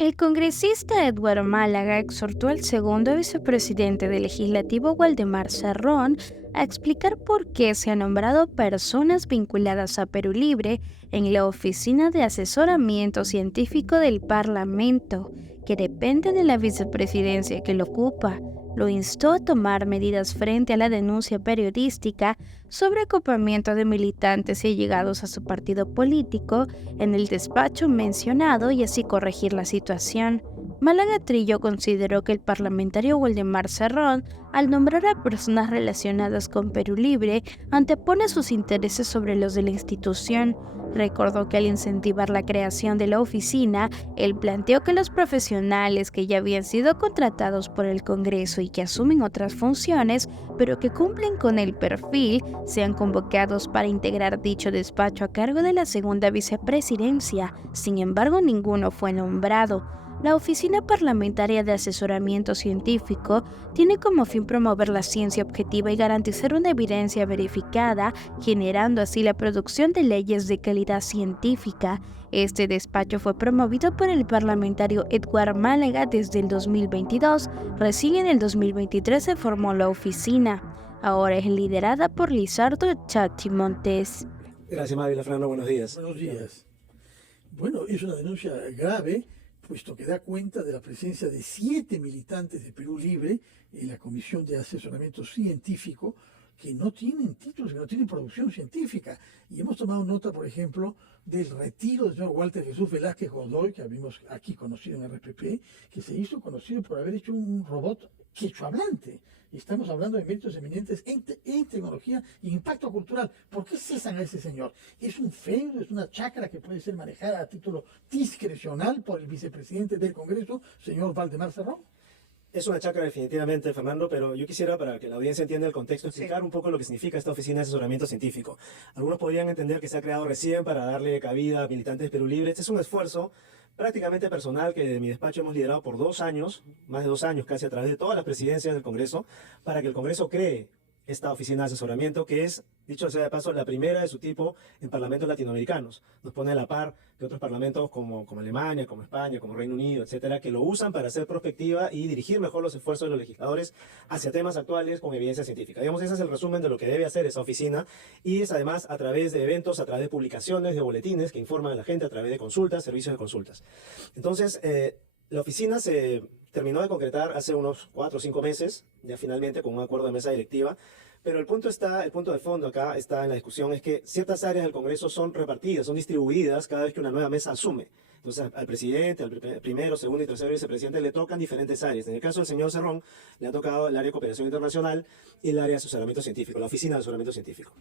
El congresista Eduardo Málaga exhortó al segundo vicepresidente del Legislativo, Waldemar Cerrón, a explicar por qué se han nombrado personas vinculadas a Perú Libre en la Oficina de Asesoramiento Científico del Parlamento, que depende de la vicepresidencia que lo ocupa. Lo instó a tomar medidas frente a la denuncia periodística sobre acopamiento de militantes y allegados a su partido político en el despacho mencionado y así corregir la situación. Málaga Trillo consideró que el parlamentario Waldemar Cerrón, al nombrar a personas relacionadas con Perú Libre, antepone sus intereses sobre los de la institución. Recordó que al incentivar la creación de la oficina, él planteó que los profesionales que ya habían sido contratados por el Congreso y que asumen otras funciones, pero que cumplen con el perfil, sean convocados para integrar dicho despacho a cargo de la segunda vicepresidencia. Sin embargo, ninguno fue nombrado. La Oficina Parlamentaria de Asesoramiento Científico tiene como fin promover la ciencia objetiva y garantizar una evidencia verificada, generando así la producción de leyes de calidad científica. Este despacho fue promovido por el parlamentario Edward Málaga desde el 2022. Recién en el 2023 se formó la oficina. Ahora es liderada por Lizardo Chati Montes. Gracias, Mávila Fernando. Buenos días. Buenos días. Bueno, es una denuncia grave, puesto que da cuenta de la presencia de 7 militantes de Perú Libre en la Comisión de Asesoramiento Científico que no tienen títulos, que no tienen producción científica. Y hemos tomado nota, por ejemplo, del retiro del señor Walter Jesús Velázquez Godoy, que habíamos aquí conocido en RPP, que se hizo conocido por haber hecho un robot quechuahablante. Estamos hablando de méritos eminentes en tecnología y impacto cultural. ¿Por qué cesan a ese señor? Es un feudo, es una chacra que puede ser manejada a título discrecional por el vicepresidente del Congreso, señor Waldemar Cerrón. Es una chacra definitivamente, Fernando, pero yo quisiera, para que la audiencia entienda el contexto, explicar un poco lo que significa esta oficina de asesoramiento científico. Algunos podrían entender que se ha creado recién para darle cabida a militantes de Perú Libre. Este es un esfuerzo prácticamente personal que de mi despacho hemos liderado por 2 años, más de 2 años casi, a través de todas las presidencias del Congreso, para que el Congreso cree esta oficina de asesoramiento, que es, dicho sea de paso, la primera de su tipo en parlamentos latinoamericanos. Nos pone a la par de otros parlamentos como Alemania, como España, como Reino Unido, etcétera, que lo usan para hacer prospectiva y dirigir mejor los esfuerzos de los legisladores hacia temas actuales con evidencia científica. Digamos, ese es el resumen de lo que debe hacer esa oficina, y es además a través de eventos, a través de publicaciones, de boletines que informan a la gente, a través de consultas, servicios de consultas. Entonces, la oficina se terminó de concretar hace unos 4 o 5 meses, ya finalmente con un acuerdo de mesa directiva, pero el punto de fondo acá está en la discusión, es que ciertas áreas del Congreso son repartidas, son distribuidas cada vez que una nueva mesa asume. Entonces al presidente, al primero, segundo y tercer vicepresidente le tocan diferentes áreas. En el caso del señor Cerrón, le ha tocado el área de cooperación internacional y el área de asesoramiento científico, la oficina de asesoramiento científico.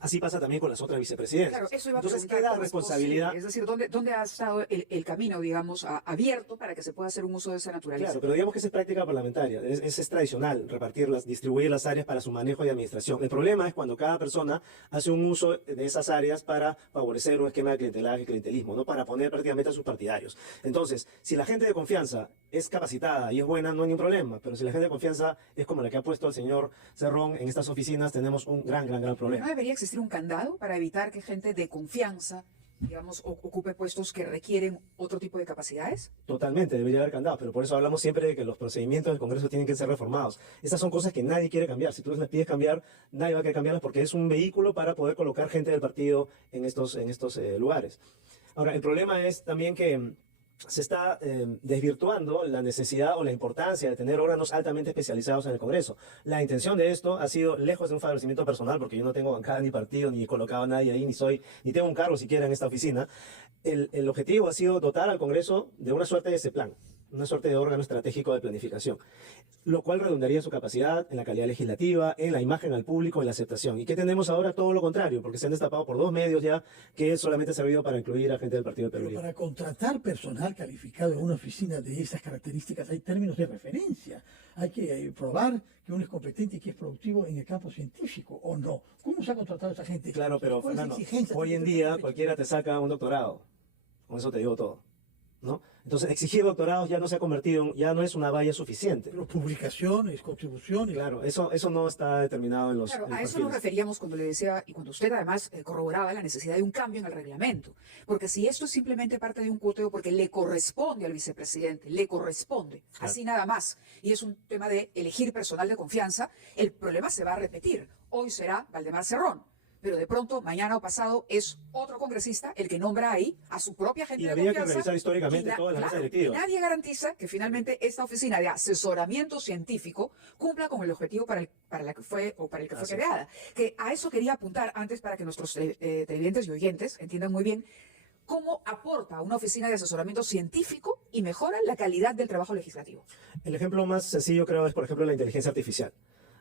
Así pasa también con las otras vicepresidencias. Claro, eso iba a Entonces preguntar, queda ¿cómo es responsabilidad. posible? Es decir, ¿dónde ha estado el camino, digamos, abierto para que se pueda hacer un uso de esa naturaleza? Claro, pero digamos que esa es práctica parlamentaria, es tradicional repartirlas, distribuir las áreas para su manejo y administración. El problema es cuando cada persona hace un uso de esas áreas para favorecer un esquema de clientelaje y clientelismo, no para poner prácticamente a sus partidarios. Entonces, si la gente de confianza es capacitada y es buena, no hay ningún problema, pero si la gente de confianza es como la que ha puesto el señor Cerrón en estas oficinas, tenemos un gran problema. ¿No debería existir un candado para evitar que gente de confianza, digamos, ocupe puestos que requieren otro tipo de capacidades? Totalmente, debería haber candados, pero por eso hablamos siempre de que los procedimientos del Congreso tienen que ser reformados. Estas son cosas que nadie quiere cambiar. Si tú les pides cambiar, nadie va a querer cambiarlas porque es un vehículo para poder colocar gente del partido en estos lugares. Ahora, el problema es también que se está desvirtuando la necesidad o la importancia de tener órganos altamente especializados en el Congreso. La intención de esto ha sido, lejos de un favorecimiento personal, porque yo no tengo bancada ni partido, ni he colocado a nadie ahí, ni tengo un cargo siquiera en esta oficina. El objetivo ha sido dotar al Congreso de una suerte de CEPLAN, una suerte de órgano estratégico de planificación, lo cual redundaría en su capacidad, en la calidad legislativa, en la imagen al público, en la aceptación. ¿Y qué tenemos ahora? Todo lo contrario, porque se han destapado por 2 medios ya que solamente ha servido para incluir a gente del Partido Perú Libre. Pero para contratar personal calificado en una oficina de esas características hay términos de referencia. Hay que probar que uno es competente y que es productivo en el campo científico, ¿o no? ¿Cómo se ha contratado a esa gente? Claro, pero Fernando, hoy en día cualquiera te saca un doctorado. Con eso te digo todo. ¿no? Entonces, exigir doctorados ya no se ha convertido, ya no es una valla suficiente. Pero publicaciones, contribuciones. Claro, eso no está determinado en los Claro, en a los eso nos perfiles. referíamos cuando le decía, y cuando usted además corroboraba la necesidad de un cambio en el reglamento. Porque si esto es simplemente parte de un cuoteo porque le corresponde al vicepresidente, le corresponde, Claro. así nada más, y es un tema de elegir personal de confianza, el problema se va a repetir. Hoy será Valdemar Cerrón, pero de pronto, mañana o pasado, es otro congresista el que nombra ahí a su propia gente Y de habría que confianza. revisar históricamente todas las mesas Claro, y directivas. nadie garantiza que finalmente esta oficina de asesoramiento científico cumpla con el objetivo para la que fue o para el que fue Así es. creada. Que a eso quería apuntar antes para que nuestros televidentes y oyentes entiendan muy bien cómo aporta una oficina de asesoramiento científico y mejora la calidad del trabajo legislativo. El ejemplo más sencillo creo es, por ejemplo, la inteligencia artificial,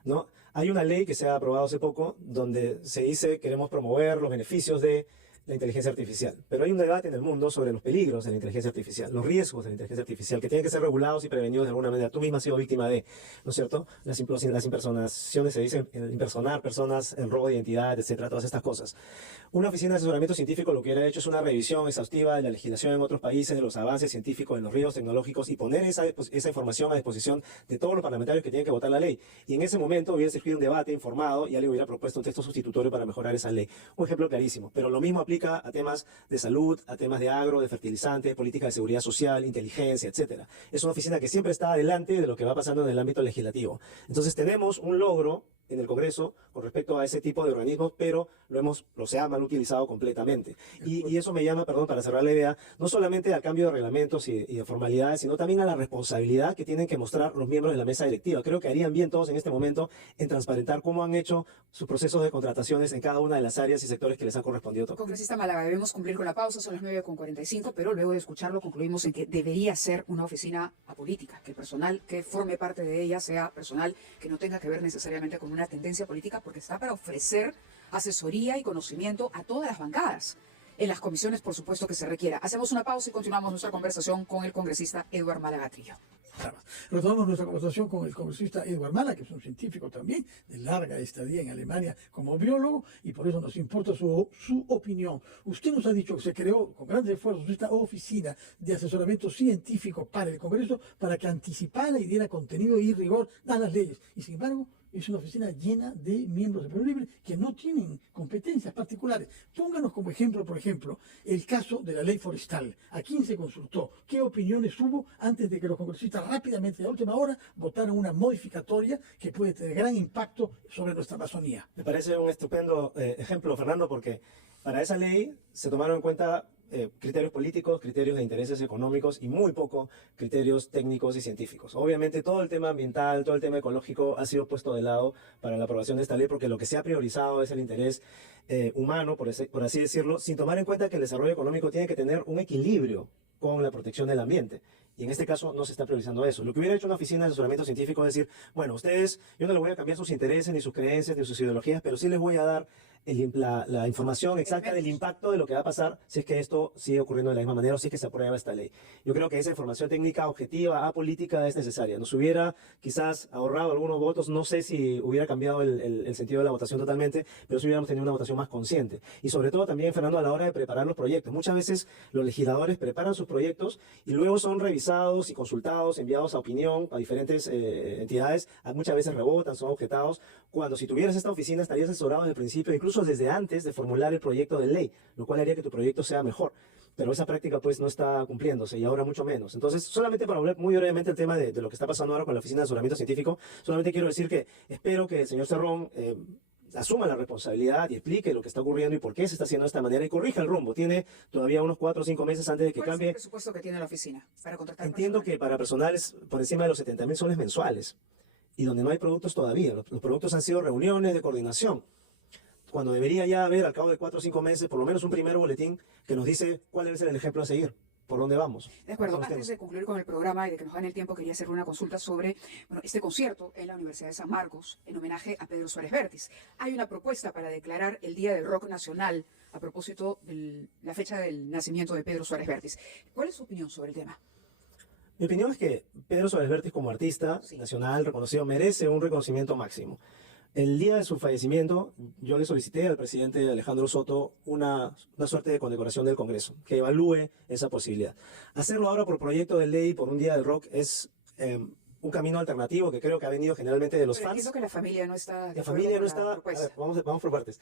¿no? Hay una ley que se ha aprobado hace poco donde se dice queremos promover los beneficios de la inteligencia artificial. Pero hay un debate en el mundo sobre los peligros de la inteligencia artificial, los riesgos de la inteligencia artificial, que tienen que ser regulados y prevenidos de alguna manera. Tú misma has sido víctima de, ¿no es cierto? Las impersonaciones, se dice, impersonar personas, el robo de identidad, etcétera, todas estas cosas. Una oficina de asesoramiento científico lo que hubiera hecho es una revisión exhaustiva de la legislación en otros países, de los avances científicos, de los riesgos tecnológicos y poner esa información a disposición de todos los parlamentarios que tienen que votar la ley. Y en ese momento hubiera surgido un debate informado y alguien hubiera propuesto un texto sustitutorio para mejorar esa ley. Un ejemplo clarísimo. Pero lo mismo aplica a temas de salud, a temas de agro, de fertilizantes, política de seguridad social, inteligencia, etcétera. Es una oficina que siempre está adelante de lo que va pasando en el ámbito legislativo. Entonces tenemos un logro en el Congreso con respecto a ese tipo de organismos, pero se ha mal utilizado completamente. Y eso me llama, perdón, para cerrar la idea, no solamente al cambio de reglamentos y de formalidades, sino también a la responsabilidad que tienen que mostrar los miembros de la mesa directiva. Creo que harían bien todos en este momento en transparentar cómo han hecho sus procesos de contrataciones en cada una de las áreas y sectores que les han correspondido tocar. Congresista Málaga, debemos cumplir con la pausa, son las 9:45, pero luego de escucharlo concluimos en que debería ser una oficina apolítica, que el personal que forme parte de ella sea personal que no tenga que ver necesariamente con una tendencia política, porque está para ofrecer asesoría y conocimiento a todas las bancadas. En las comisiones, por supuesto, que se requiera. Hacemos una pausa y continuamos nuestra conversación con el congresista Eduard Málaga Trillo. Retomamos nuestra conversación con el congresista Eduard Málaga, que es un científico también de larga estadía en Alemania como biólogo, y por eso nos importa su opinión. Usted nos ha dicho que se creó con grandes esfuerzos esta oficina de asesoramiento científico para el Congreso para que anticipara y diera contenido y rigor a las leyes. Y sin embargo, es una oficina llena de miembros de Perú Libre que no tienen competencias particulares. Pónganos como ejemplo, por ejemplo, el caso de la ley forestal. ¿A quién se consultó? ¿Qué opiniones hubo antes de que los congresistas rápidamente, a última hora, votaran una modificatoria que puede tener gran impacto sobre nuestra Amazonía? Me parece un estupendo ejemplo, Fernando, porque para esa ley se tomaron en cuenta criterios políticos, criterios de intereses económicos y muy poco criterios técnicos y científicos. Obviamente todo el tema ambiental, todo el tema ecológico ha sido puesto de lado para la aprobación de esta ley porque lo que se ha priorizado es el interés humano, por así decirlo, sin tomar en cuenta que el desarrollo económico tiene que tener un equilibrio con la protección del ambiente. Y en este caso no se está priorizando eso. Lo que hubiera hecho una oficina de asesoramiento científico es decir, bueno, ustedes, yo no les voy a cambiar sus intereses, ni sus creencias, ni sus ideologías, pero sí les voy a dar la información exacta del impacto de lo que va a pasar si es que esto sigue ocurriendo de la misma manera o si es que se aprueba esta ley. Yo creo que esa información técnica objetiva, apolítica, es necesaria. Nos hubiera quizás ahorrado algunos votos, no sé si hubiera cambiado el sentido de la votación totalmente, pero sí hubiéramos tenido una votación más consciente. Y sobre todo también, Fernando, a la hora de preparar los proyectos. Muchas veces los legisladores preparan sus proyectos y luego son revisados y consultados, enviados a opinión a diferentes entidades, muchas veces rebotan, son objetados, cuando si tuvieras esta oficina estarías asesorado desde el principio, incluso desde antes de formular el proyecto de ley, lo cual haría que tu proyecto sea mejor. Pero esa práctica pues no está cumpliéndose y ahora mucho menos. Entonces, solamente para hablar muy brevemente el tema de lo que está pasando ahora con la Oficina de Asesoramiento Científico, solamente quiero decir que espero que el señor Cerrón asuma la responsabilidad y explique lo que está ocurriendo y por qué se está haciendo de esta manera y corrija el rumbo. Tiene todavía unos 4 o 5 meses antes de que ¿Cuál es el cambie. presupuesto que tiene la oficina para contratar Entiendo personal? que para personal es por encima de los 70.000 soles mensuales y donde no hay productos todavía. Los productos han sido reuniones de coordinación, cuando debería ya haber al cabo de 4 o 5 meses por lo menos un primer boletín que nos dice cuál debe ser el ejemplo a seguir, por dónde vamos. De acuerdo, Son los antes temas. de concluir con el programa y de que nos gane el tiempo, quería hacer una consulta sobre este concierto en la Universidad de San Marcos en homenaje a Pedro Suárez Vértiz. Hay una propuesta para declarar el Día del Rock Nacional a propósito de la fecha del nacimiento de Pedro Suárez Vértiz. ¿Cuál es su opinión sobre el tema? Mi opinión es que Pedro Suárez Vértiz como artista Sí. nacional reconocido merece un reconocimiento máximo. El día de su fallecimiento, yo le solicité al presidente Alejandro Soto una suerte de condecoración del Congreso, que evalúe esa posibilidad. Hacerlo ahora por proyecto de ley, por un día del rock, es un camino alternativo que creo que ha venido generalmente de los Pero fans. entiendo que la familia no está de La acuerdo familia con no la estaba. A propuesta. ver, vamos por partes.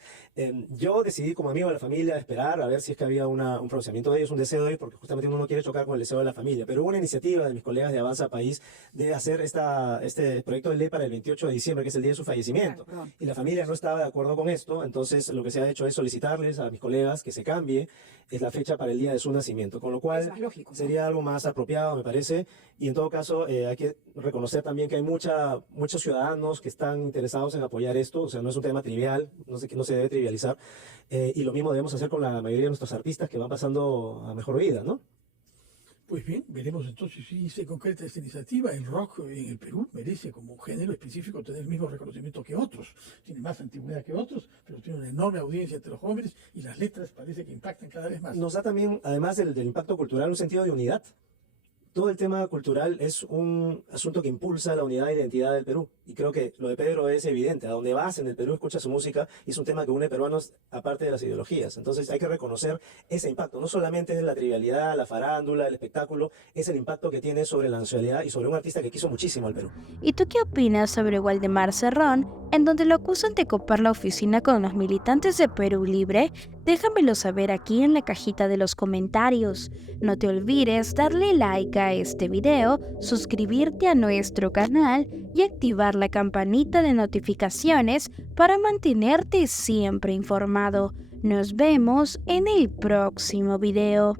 Yo decidí, como amigo de la familia, esperar a ver si es que había un pronunciamiento de ellos, un deseo de ellos, porque justamente uno no quiere chocar con el deseo de la familia. Pero hubo una iniciativa de mis colegas de Avanza País de hacer este proyecto de ley para el 28 de diciembre, que es el día de su fallecimiento. Claro, perdón. Y la familia no estaba de acuerdo con esto, entonces lo que se ha hecho es solicitarles a mis colegas que se cambie la fecha para el día de su nacimiento, con lo Es cual más lógico, ¿no? sería algo más apropiado, me parece. Y en todo caso, hay que reconocer también que hay muchos ciudadanos que están interesados en apoyar esto, o sea, no es un tema trivial, no se debe trivializar. Y lo mismo debemos hacer con la mayoría de nuestros artistas que van pasando a mejor vida, ¿no? Pues bien, veremos entonces si se concreta esta iniciativa. El rock en el Perú merece como género específico tener el mismo reconocimiento que otros. Tiene más antigüedad que otros, pero tiene una enorme audiencia entre los jóvenes y las letras parece que impactan cada vez más. Nos da también, además del impacto cultural, un sentido de unidad. Todo el tema cultural es un asunto que impulsa la unidad e identidad del Perú. Y creo que lo de Pedro es evidente. A donde vas en el Perú, escuchas su música y es un tema que une peruanos aparte de las ideologías. Entonces hay que reconocer ese impacto. No solamente es la trivialidad, la farándula, el espectáculo, es el impacto que tiene sobre la nacionalidad y sobre un artista que quiso muchísimo al Perú. ¿Y tú qué opinas sobre Waldemar Cerrón, en donde lo acusan de copar la oficina con los militantes de Perú Libre? Déjamelo saber aquí en la cajita de los comentarios. No te olvides darle like a este video, suscribirte a nuestro canal y activar la campanita de notificaciones para mantenerte siempre informado. Nos vemos en el próximo video.